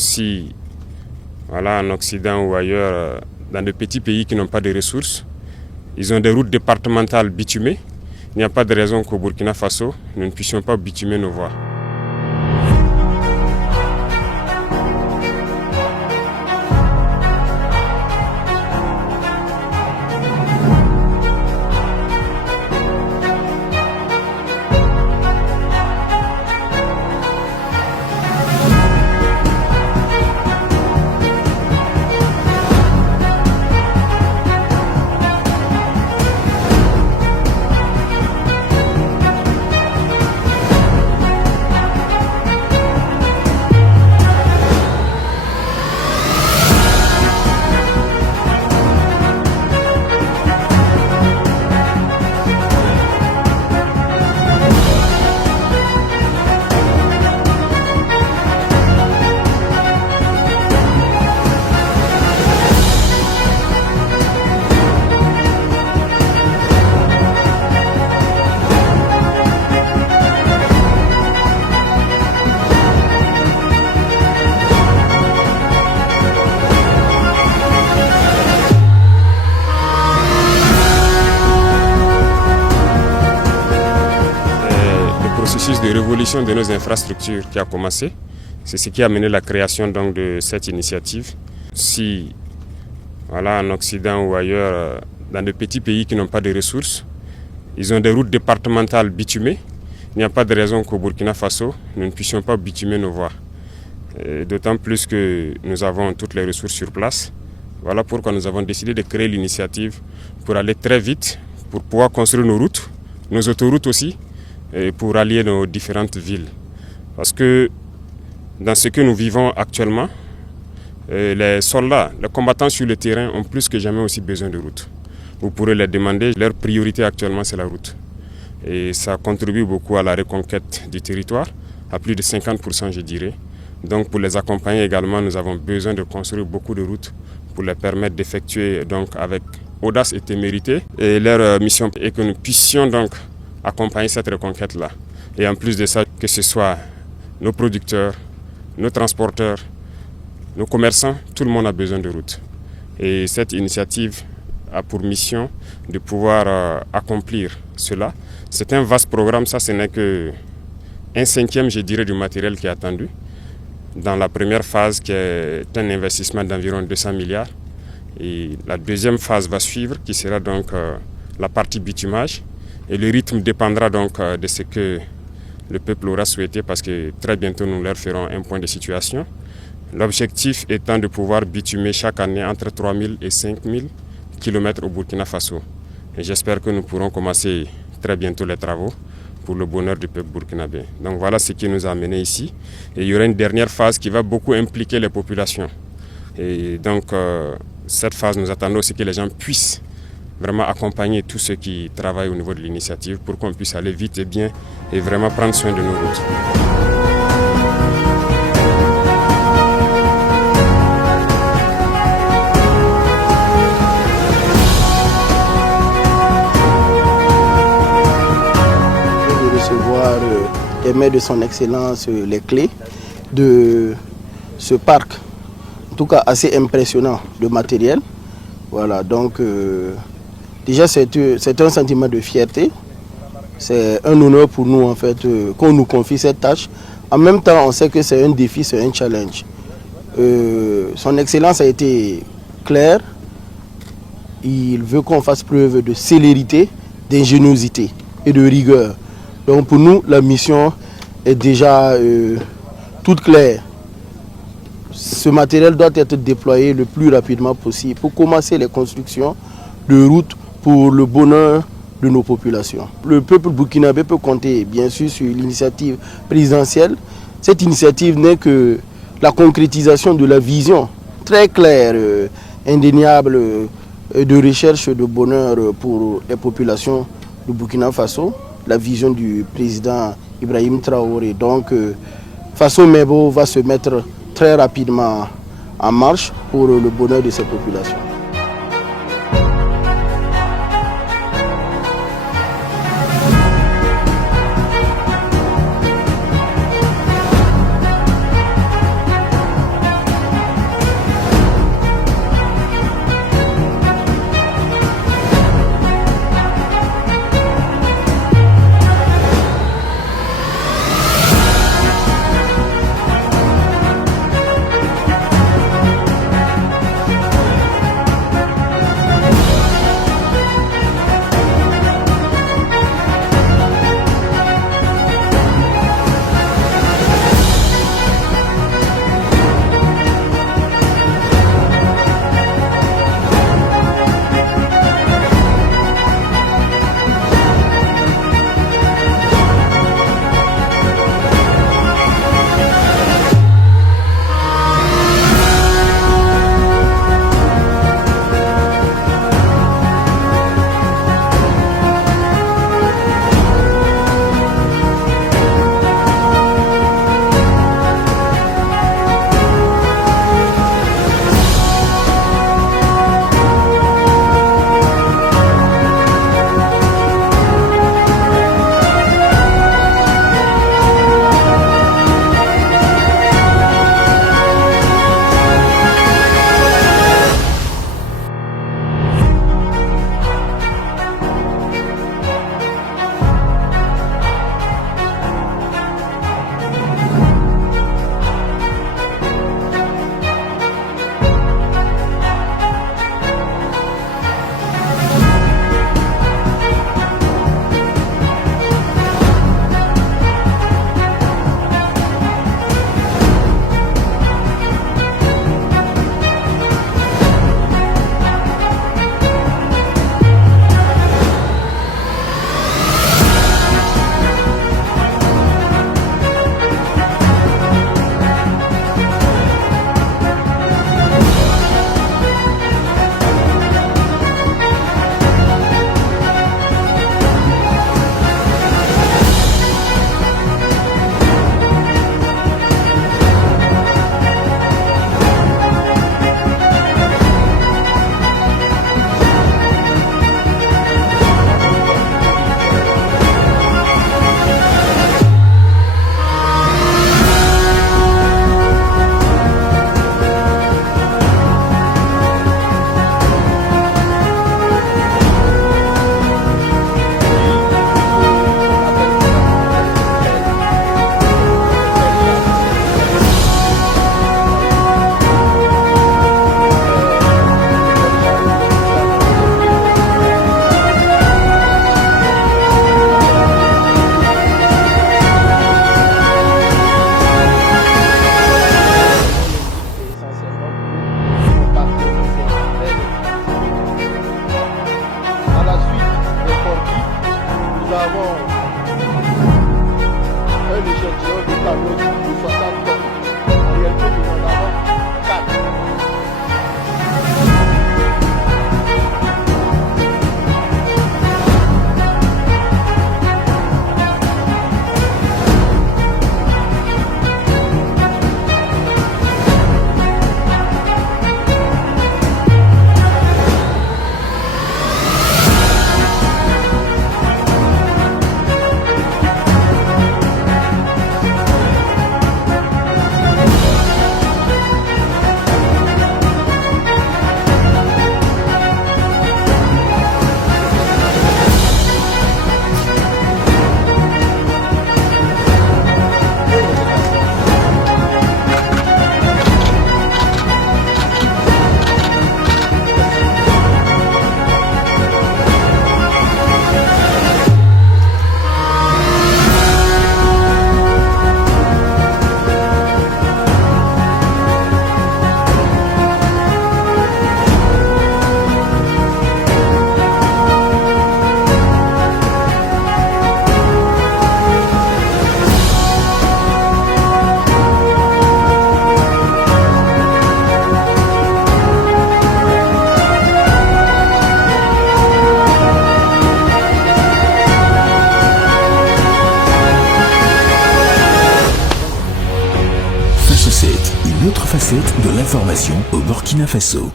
Si, voilà, en Occident ou ailleurs, dans de petits pays qui n'ont pas de ressources, ils ont des routes départementales bitumées. Il n'y a pas de raison qu'au Burkina Faso, nous ne puissions pas bitumer nos voies. Le processus de révolution de nos infrastructures qui a commencé, c'est ce qui a mené la création donc, de cette initiative. Si, voilà, en Occident ou ailleurs, dans de petits pays qui n'ont pas de ressources, ils ont des routes départementales bitumées. Il n'y a pas de raison qu'au Burkina Faso, nous ne puissions pas bitumer nos voies. D'autant plus que nous avons toutes les ressources sur place. Voilà pourquoi nous avons décidé de créer l'initiative pour aller très vite, pour pouvoir construire nos routes, nos autoroutes aussi, et pour allier nos différentes villes. Parce que dans ce que nous vivons actuellement, les soldats, les combattants sur le terrain ont plus que jamais aussi besoin de routes. Vous pourrez les demander, leur priorité actuellement c'est la route. Et ça contribue beaucoup à la reconquête du territoire, à plus de 50% je dirais. Donc pour les accompagner également, nous avons besoin de construire beaucoup de routes pour les permettre d'effectuer donc avec audace et témérité. Et leur mission est que nous puissions donc accompagner cette reconquête-là. Et en plus de ça, que ce soit nos producteurs, nos transporteurs, nos commerçants, tout le monde a besoin de routes. Et cette initiative a pour mission de pouvoir accomplir cela. C'est un vaste programme, ça ce n'est qu'un cinquième, je dirais, du matériel qui est attendu. Dans la première phase, qui est un investissement d'environ 200 milliards. Et la deuxième phase va suivre, qui sera donc la partie bitumage. Et le rythme dépendra donc de ce que le peuple aura souhaité parce que très bientôt nous leur ferons un point de situation. L'objectif étant de pouvoir bitumer chaque année entre 3000 et 5000 km au Burkina Faso. Et j'espère que nous pourrons commencer très bientôt les travaux pour le bonheur du peuple burkinabé. Donc voilà ce qui nous a amenés ici. Et il y aura une dernière phase qui va beaucoup impliquer les populations. Et donc cette phase, nous attendons aussi que les gens puissent vraiment accompagner tous ceux qui travaillent au niveau de l'initiative pour qu'on puisse aller vite et bien et vraiment prendre soin de nos routes. De recevoir des mains de son Excellence les clés de ce parc, en tout cas assez impressionnant de matériel. Voilà, donc déjà, c'est un sentiment de fierté. C'est un honneur pour nous, en fait, qu'on nous confie cette tâche. En même temps, on sait que c'est un défi, c'est un challenge. Son Excellence a été clair. Il veut qu'on fasse preuve de célérité, d'ingéniosité et de rigueur. Donc pour nous, la mission est déjà toute claire. Ce matériel doit être déployé le plus rapidement possible pour commencer les constructions de routes pour le bonheur de nos populations. Le peuple burkinabé peut compter bien sûr sur l'initiative présidentielle. Cette initiative n'est que la concrétisation de la vision très claire, indéniable de recherche de bonheur pour les populations du Burkina Faso. La vision du président Ibrahim Traoré. Donc Faso Mebo va se mettre très rapidement en marche pour le bonheur de ces populations. faites de l'information au Burkina Faso.